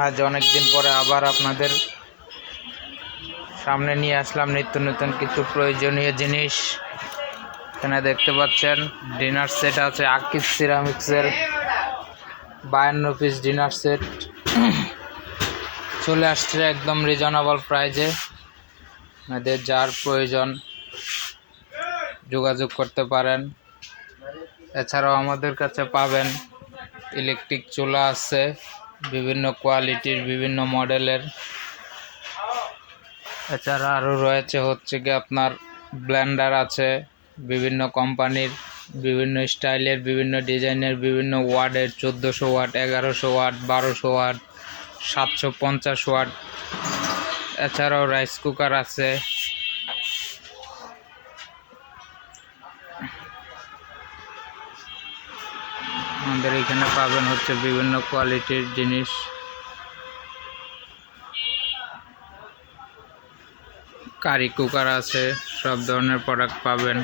আজ অনেক দিন পরে আবার আপনাদের সামনে নিয়ে আসলাম নিত্য নতুন কিছু প্রয়োজনীয় জিনিস। এখানে দেখতে পাচ্ছেন ডিনার সেট আছে আকিজ সিরামিক্সের 52 পিস ডিনার সেট চলে আসছে একদম রিজনেবল প্রাইজে। আপনাদের যার প্রয়োজন যোগাযোগ করতে পারেন। এছাড়াও আমাদের কাছে পাবেন ইলেকট্রিক চুলা আছে বিভিন্ন কোয়ালিটির বিভিন্ন মডেলের। এছাড়া আরও রয়েছে হচ্ছে কি আপনার ব্লেন্ডার আছে বিভিন্ন কোম্পানির, বিভিন্ন স্টাইলের, বিভিন্ন ডিজাইনের, বিভিন্ন ওয়াটের, 1400 ওয়াট, 1100 ওয়াট, 1200 ওয়াট, 750 ওয়াট। এছাড়াও রাইস কুকার আছে। আমাদের এখানে পাবেন হচ্ছে বিভিন্ন কোয়ালিটির জিনিস। কারি কুকার আছে, সব ধরনের প্রোডাক্ট পাবেন।